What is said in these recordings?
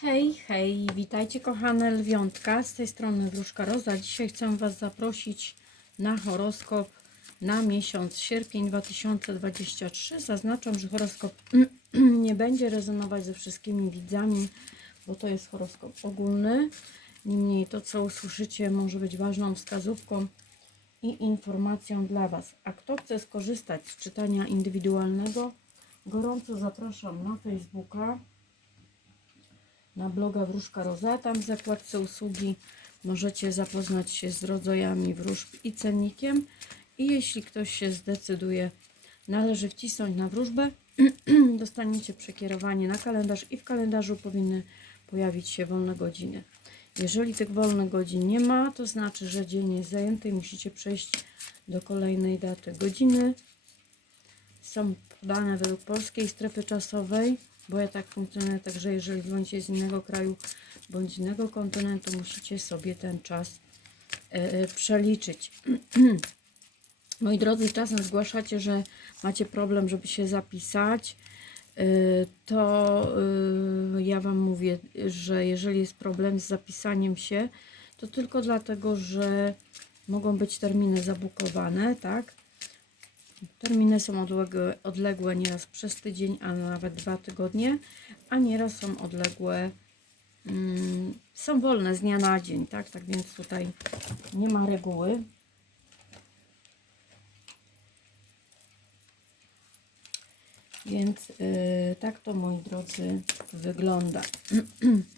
Hej, hej, witajcie kochane lwiątka, z tej strony Wróżka Roza. Dzisiaj chcę Was zaprosić na horoskop na miesiąc sierpień 2023. Zaznaczam, że horoskop nie będzie rezonować ze wszystkimi widzami, bo to jest horoskop ogólny. Niemniej to, co usłyszycie, może być ważną wskazówką i informacją dla Was. A kto chce skorzystać z czytania indywidualnego, gorąco zapraszam na Facebooka na bloga Wróżka Roza. Tam w zakładce usługi możecie zapoznać się z rodzajami wróżb i cennikiem. I jeśli ktoś się zdecyduje, należy wcisnąć na wróżbę, dostaniecie przekierowanie na kalendarz i w kalendarzu powinny pojawić się wolne godziny. Jeżeli tych wolnych godzin nie ma, to znaczy, że dzień jest zajęty i musicie przejść do kolejnej daty. Godziny są podane według polskiej strefy czasowej, bo ja tak funkcjonuję, także jeżeli dzwonicie z innego kraju bądź innego kontynentu, musicie sobie ten czas e, przeliczyć. Moi drodzy, czasem zgłaszacie, że macie problem, żeby się zapisać. e, To ja Wam mówię, że jeżeli jest problem z zapisaniem się, to tylko dlatego, że mogą być terminy zabukowane, tak? Terminy są odległe, odległe nieraz przez tydzień, a nawet dwa tygodnie, a nieraz są odległe, mm, są wolne z dnia na dzień, tak? Tak więc tutaj nie ma reguły. Więc yy, tak to, moi drodzy, wygląda.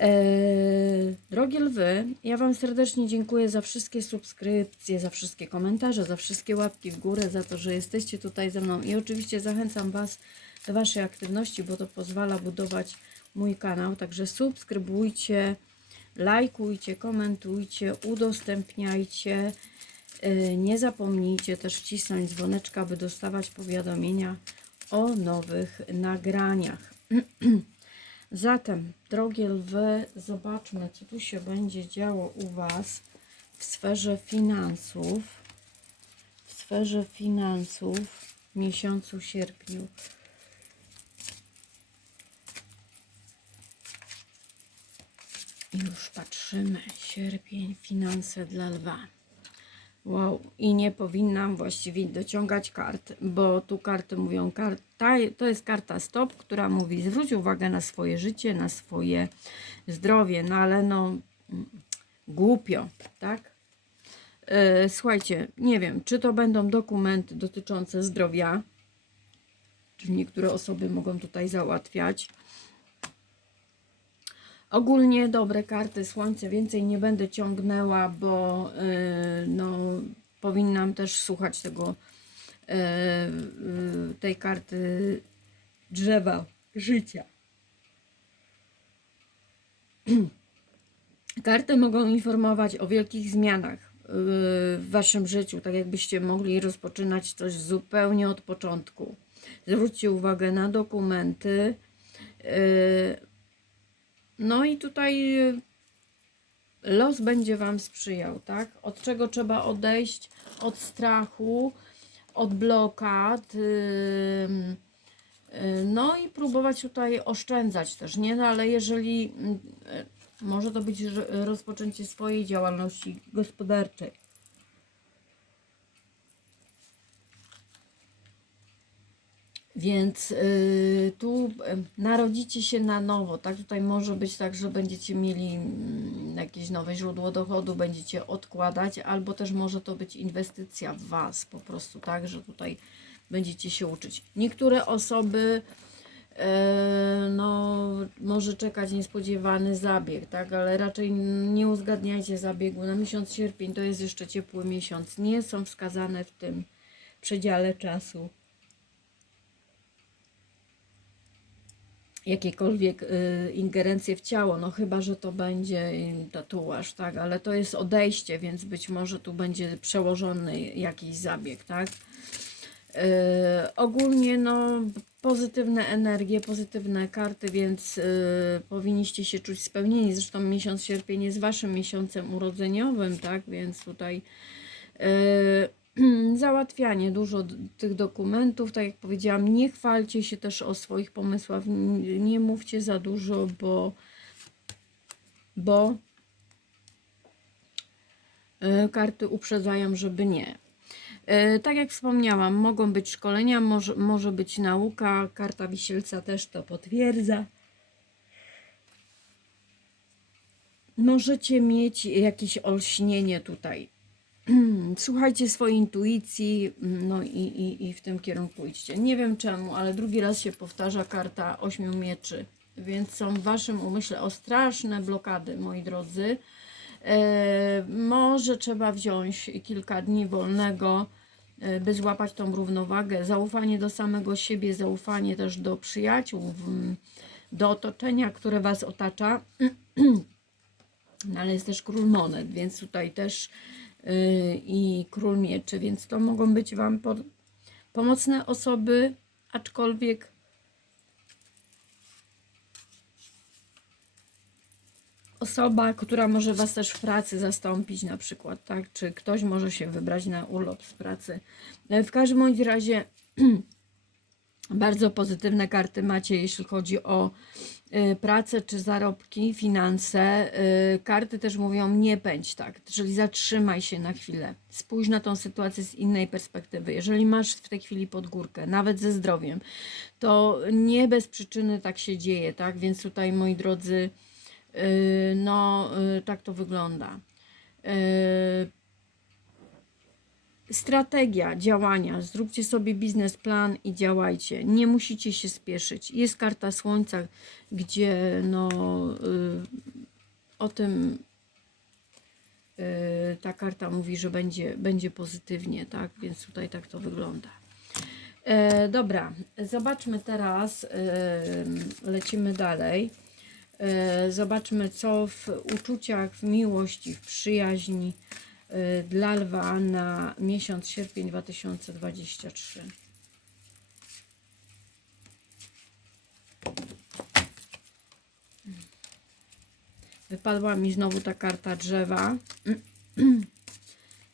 Eee, drogie lwy, ja Wam serdecznie dziękuję za wszystkie subskrypcje, za wszystkie komentarze, za wszystkie łapki w górę, za to, że jesteście tutaj ze mną i oczywiście zachęcam Was do Waszej aktywności, bo to pozwala budować mój kanał. Także subskrybujcie, lajkujcie, komentujcie, udostępniajcie. Eee, Nie zapomnijcie też wcisnąć dzwoneczka, by dostawać powiadomienia o nowych nagraniach. Zatem, drogie lwy, zobaczmy, co tu się będzie działo u Was w sferze finansów. W sferze finansów w miesiącu sierpniu. Już patrzymy. Sierpień, finanse dla lwa. Wow, i nie powinnam właściwie dociągać kart, bo tu karty mówią, karta, to jest karta stop, która mówi zwróć uwagę na swoje życie, na swoje zdrowie, no ale no mm, głupio, tak? E, Słuchajcie, nie wiem, czy to będą dokumenty dotyczące zdrowia, czy niektóre osoby mogą tutaj załatwiać. Ogólnie dobre karty słońce, więcej nie będę ciągnęła, bo yy, no, powinnam też słuchać tego yy, tej karty drzewa życia. Karty mogą informować o wielkich zmianach yy, w waszym życiu, tak jakbyście mogli rozpoczynać coś zupełnie od początku. Zwróćcie uwagę na dokumenty. No i tutaj y, los będzie Wam sprzyjał, tak? Od czego trzeba odejść? Od strachu, od blokad. ym, y, No i próbować tutaj oszczędzać też, nie? No ale jeżeli mm, y, może to być rozpoczęcie swojej działalności gospodarczej. Więc y, tu y, narodzicie się na nowo, tak? Tutaj może być tak, że będziecie mieli mm, jakieś nowe źródło dochodu, będziecie odkładać, albo też może to być inwestycja w Was po prostu, tak? Że tutaj będziecie się uczyć. Niektóre osoby e, no, może czekać niespodziewany zabieg, tak? Ale raczej nie uzgadniajcie zabiegu. Na miesiąc sierpień to jest jeszcze ciepły miesiąc. Nie są wskazane w tym przedziale czasu. Jakiekolwiek y, ingerencje w ciało, no chyba, że to będzie tatuaż, tak, ale to jest odejście, więc być może tu będzie przełożony jakiś zabieg, tak. Y, ogólnie, no, pozytywne energie, pozytywne karty, więc y, powinniście się czuć spełnieni. Zresztą miesiąc sierpień jest waszym miesiącem urodzeniowym, tak, więc tutaj załatwianie dużo tych dokumentów. Tak jak powiedziałam, nie chwalcie się też o swoich pomysłach, nie mówcie za dużo, bo, bo e, karty uprzedzają, żeby nie. E, Tak jak wspomniałam, mogą być szkolenia, może, może być nauka, karta wisielca też to potwierdza. Możecie mieć jakieś olśnienie tutaj. Słuchajcie swojej intuicji, no i, i, i w tym kierunku idźcie. Nie wiem czemu, ale drugi raz się powtarza karta ośmiu mieczy, więc są w waszym umyśle o straszne blokady, moi drodzy. E, może trzeba wziąć kilka dni wolnego, e, by złapać tą równowagę. Zaufanie do samego siebie, zaufanie też do przyjaciół, do otoczenia, które was otacza. No, ale jest też król monet, więc tutaj też i król mieczy, więc to mogą być Wam po, pomocne osoby, aczkolwiek osoba, która może Was też w pracy zastąpić na przykład, tak? Czy ktoś może się wybrać na urlop z pracy. E, W każdym razie bardzo pozytywne karty macie, jeśli chodzi o y, pracę czy zarobki, finanse. Y, karty też mówią nie pędź tak, czyli zatrzymaj się na chwilę. Spójrz na tą sytuację z innej perspektywy. Jeżeli masz w tej chwili pod górkę, nawet ze zdrowiem, to nie bez przyczyny tak się dzieje, tak? Więc tutaj, moi drodzy, y, no tak to wygląda. Y, strategia działania. Zróbcie sobie biznesplan i działajcie. Nie musicie się spieszyć. Jest karta słońca, gdzie no, y, o tym y, ta karta mówi, że będzie, będzie pozytywnie, tak? Więc tutaj tak to wygląda. E, dobra, zobaczmy teraz, e, lecimy dalej. E, zobaczmy, co w uczuciach, w miłości, w przyjaźni dla Lwa na miesiąc sierpień 2023. Wypadła mi znowu ta karta drzewa.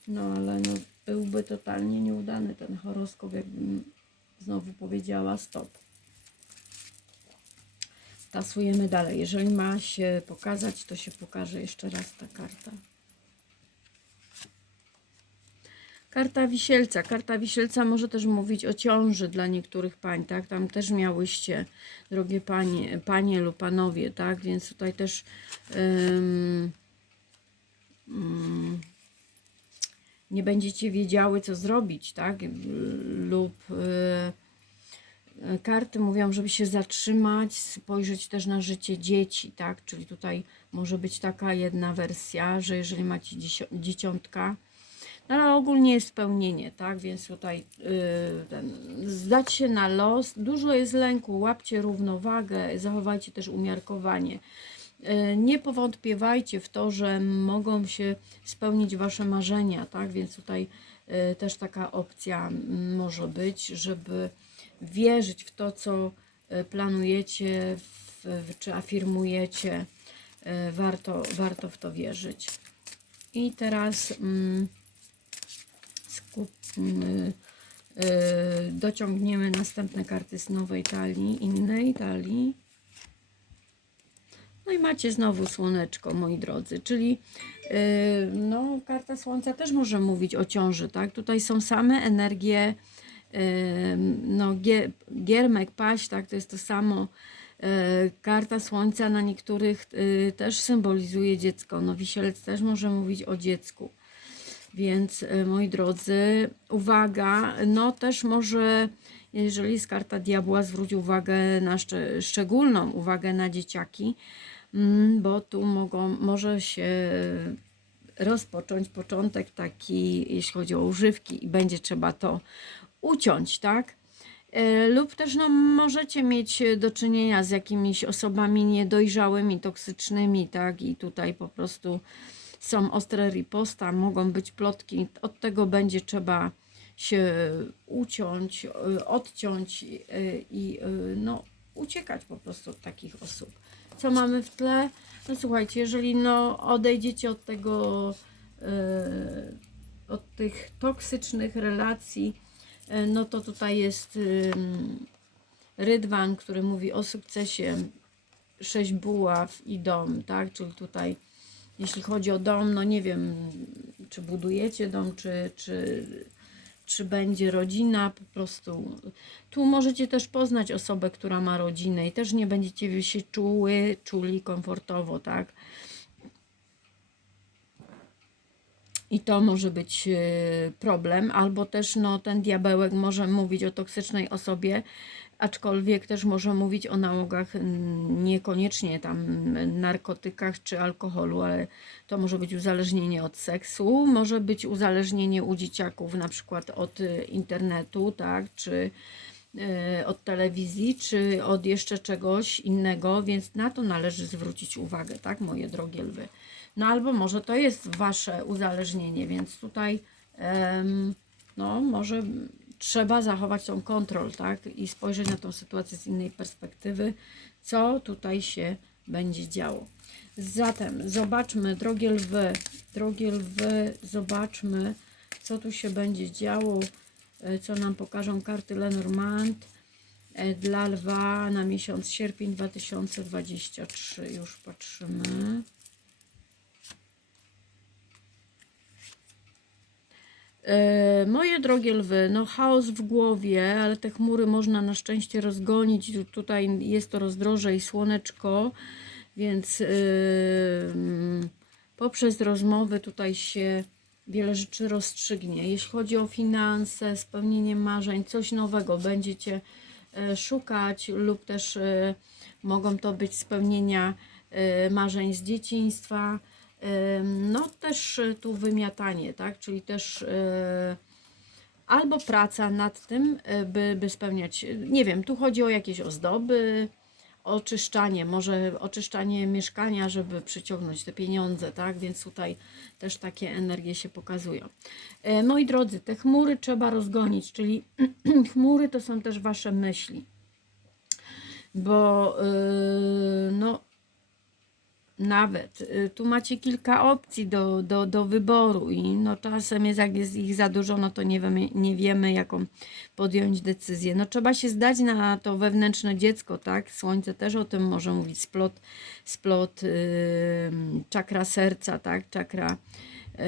No ale no, byłby totalnie nieudany ten horoskop, jakbym znowu powiedziała stop. Tasujemy dalej. Jeżeli ma się pokazać, to się pokaże jeszcze raz ta karta. Karta wisielca. Karta wisielca może też mówić o ciąży dla niektórych pań, tak? Tam też miałyście, drogie panie, panie lub panowie, tak? Więc tutaj też ym, ym, nie będziecie wiedziały, co zrobić, tak? Lub y, karty mówią, żeby się zatrzymać, spojrzeć też na życie dzieci, tak? Czyli tutaj może być taka jedna wersja, że jeżeli macie dziesio- dzieciątka, no ale ogólnie jest spełnienie, tak? Więc tutaj y, ten, zdać się na los. Dużo jest lęku, łapcie równowagę, zachowajcie też umiarkowanie. Y, nie powątpiewajcie w to, że mogą się spełnić wasze marzenia, tak? Więc tutaj y, też taka opcja może być, żeby wierzyć w to, co y, planujecie, w, czy afirmujecie. Warto, warto w to wierzyć. I teraz. Mm, y, dociągniemy następne karty z nowej talii, innej talii. No i macie znowu słoneczko, moi drodzy, czyli y, no, karta słońca też może mówić o ciąży, tak? Tutaj są same energie, y, no, gie, giermek, paść, tak? To jest to samo. Karta słońca na niektórych też symbolizuje dziecko. No, wisielec też może mówić o dziecku. Więc y, moi drodzy, uwaga, no też może, jeżeli jest karta diabła, zwróć uwagę na szcz- szczególną uwagę na dzieciaki, mm, bo tu mogą, może się rozpocząć początek taki, jeśli chodzi o używki i będzie trzeba to uciąć, tak? E, Lub też no, możecie mieć do czynienia z jakimiś osobami niedojrzałymi, toksycznymi, tak? I tutaj po prostu są ostre riposta, mogą być plotki. Od tego będzie trzeba się uciąć, y, odciąć y, i y, no, uciekać po prostu od takich osób. Co mamy w tle? No słuchajcie, jeżeli no, odejdziecie od tego od tych toksycznych relacji, e, no to tutaj jest rydwan, który mówi o sukcesie, sześć buław i dom, tak? Czyli tutaj, jeśli chodzi o dom, no nie wiem, czy budujecie dom, czy, czy, czy będzie rodzina, po prostu. Tu możecie też poznać osobę, która ma rodzinę i też nie będziecie się czuły, czuli komfortowo, tak? I to może być e, problem, albo też no, ten diabełek może mówić o toksycznej osobie, aczkolwiek też może mówić o nałogach niekoniecznie tam narkotykach czy alkoholu, ale to może być uzależnienie od seksu, może być uzależnienie u dzieciaków na przykład od y, internetu, tak, czy y, od telewizji, czy od jeszcze czegoś innego, więc na to należy zwrócić uwagę, tak, moje drogie lwy. No albo może to jest wasze uzależnienie, więc tutaj no może trzeba zachować tą kontrolę, tak? I spojrzeć na tą sytuację z innej perspektywy, co tutaj się będzie działo. Zatem zobaczmy, drogie lwy, drogie lwy, zobaczmy, co tu się będzie działo, e, co nam pokażą karty Lenormand e, dla lwa na miesiąc sierpień 2023. Już patrzymy. Moje drogie lwy, no chaos w głowie, ale te chmury można na szczęście rozgonić. Tu- Tutaj jest to rozdroże i słoneczko, więc yy, mm, poprzez rozmowy tutaj się wiele rzeczy rozstrzygnie. Jeśli chodzi o finanse, spełnienie marzeń, coś nowego będziecie e, szukać lub też e, mogą to być spełnienia e, marzeń z dzieciństwa. No też y, tu wymiatanie, tak? Czyli też y, albo praca nad tym, y, by, by spełniać, nie wiem, tu chodzi o jakieś ozdoby, oczyszczanie, może oczyszczanie mieszkania, żeby przyciągnąć te pieniądze, tak? Więc tutaj też takie energie się pokazują. E, Moi drodzy, te chmury trzeba rozgonić, czyli chmury to są też wasze myśli. Bo no, nawet y, tu macie kilka opcji do, do, do wyboru i no czasem jest, jak jest ich za dużo, no to nie wiemy, nie wiemy jaką podjąć decyzję. No trzeba się zdać na to wewnętrzne dziecko, tak? Słońce też o tym może mówić, splot, splot yy, czakra serca, tak? Czakra yy,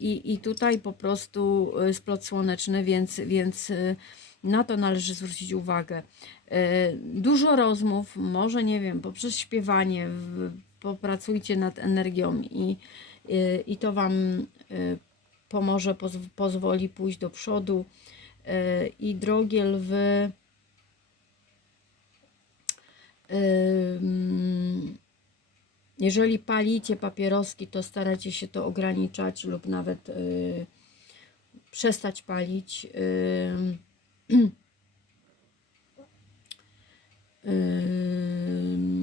i, i tutaj po prostu y, splot słoneczny, więc, więc na to należy zwrócić uwagę. Dużo rozmów, może nie wiem, poprzez śpiewanie, popracujcie nad energią i, i to Wam y, pomoże, poz- pozwoli pójść do przodu. Y, I drogie lwy, jeżeli palicie papieroski, to starajcie się to ograniczać lub nawet y, przestać palić. Ym, ym,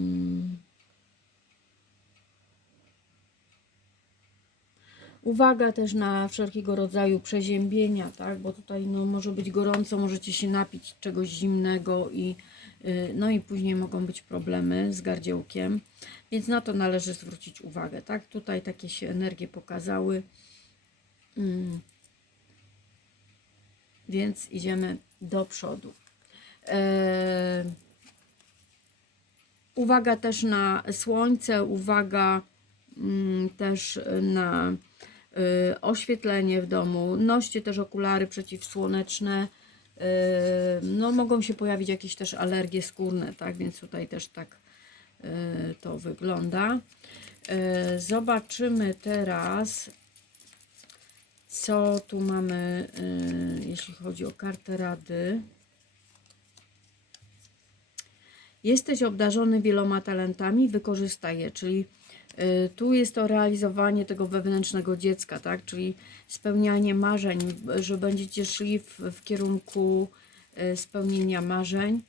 Uwaga też na wszelkiego rodzaju przeziębienia, tak? Bo tutaj no, może być gorąco, możecie się napić czegoś zimnego i y, no i później mogą być problemy z gardziołkiem, więc na to należy zwrócić uwagę, tak? Tutaj takie się energie pokazały. Mm. Więc idziemy do przodu. E, uwaga też na słońce, uwaga mm, też na oświetlenie w domu. Noście też okulary przeciwsłoneczne. Y, no, mogą się pojawić jakieś też alergie skórne, tak? Więc tutaj też tak y, to wygląda. Y, zobaczymy teraz, co tu mamy, y, jeśli chodzi o kartę rady. Jesteś obdarzony wieloma talentami, wykorzystaj je, czyli y, tu jest to realizowanie tego wewnętrznego dziecka, tak? Czyli spełnianie marzeń, że będziecie szli w, w kierunku y, spełnienia marzeń.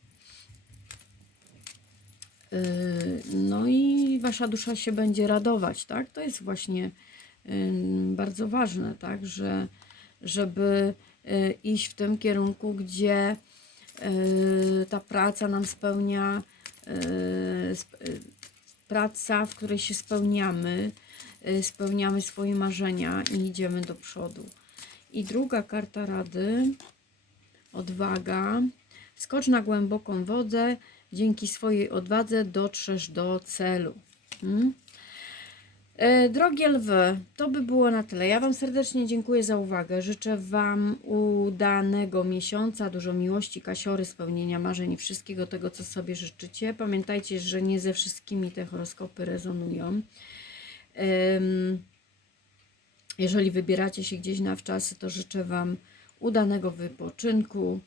Y, No i wasza dusza się będzie radować, tak? To jest właśnie y, bardzo ważne, tak? Że, żeby y, iść w tym kierunku, gdzie y, ta praca nam spełnia, y, sp- y, praca, w której się spełniamy, y, spełniamy swoje marzenia i idziemy do przodu. I druga karta rady. Odwaga. Skocz na głęboką wodę. Dzięki swojej odwadze dotrzesz do celu. Hmm? E, Drogie lwy, to by było na tyle. Ja Wam serdecznie dziękuję za uwagę. Życzę Wam udanego miesiąca, dużo miłości, kasiory, spełnienia marzeń i wszystkiego tego, co sobie życzycie. Pamiętajcie, że nie ze wszystkimi te horoskopy rezonują. Jeżeli wybieracie się gdzieś na wczasy, to życzę Wam udanego wypoczynku.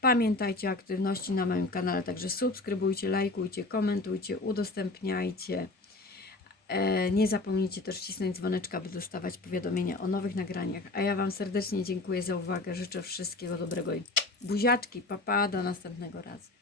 Pamiętajcie o aktywności na moim kanale, także subskrybujcie, lajkujcie, komentujcie, udostępniajcie. E, Nie zapomnijcie też wcisnąć dzwoneczka, by dostawać powiadomienia o nowych nagraniach. A ja Wam serdecznie dziękuję za uwagę. Życzę wszystkiego dobrego i buziaczki. Papa, do następnego razu.